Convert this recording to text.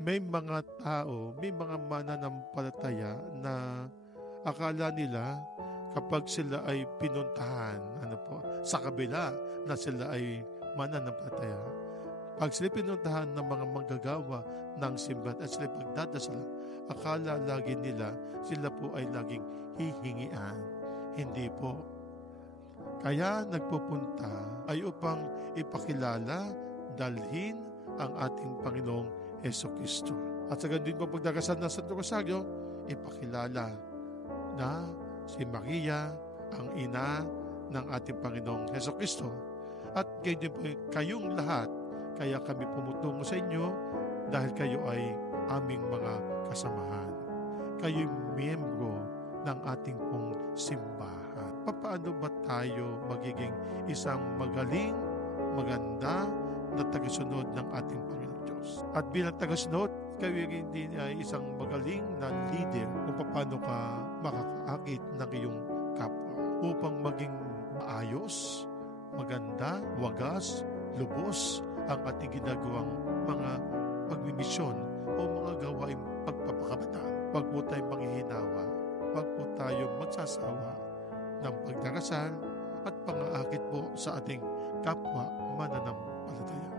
May mga tao, may mga mananampalataya na akala nila kapag sila ay pinuntahan, sa kabila na sila ay mananampalataya, pag sila pinuntahan ng mga manggagawa ng simbahan at sila pagdadasalan, akala lagi nila sila po ay laging hihingian. Hindi po. Kaya nagpupunta ay upang ipakilala, dalhin ang ating Panginoong Hesukristo. At sa ganun din po pagdakasal ng Santo Rosario, ipakilala na si Maria ang ina ng ating Panginoong Hesukristo. At ganyan po kayong lahat, kaya kami pumutungo sa inyo dahil kayo ay aming mga kasamahan. Kayo'y miyembro ng ating pong simbahan. Paano ba tayo magiging isang magaling, maganda na tagasunod ng ating Panginoon Diyos? At bilang tagasunod, kayo din ay isang magaling na leader kung paano ka makakaakit ng iyong kapwa upang maging maayos, maganda, wagas, lubos ang ating ginagawang mga pagmimisyon o mga gawaing pagpapakabataan. Huwag po tayong manghihinawa, huwag po tayong magsasawa ng pagdarasal at pang-aakit po sa ating kapwa mananampalataya.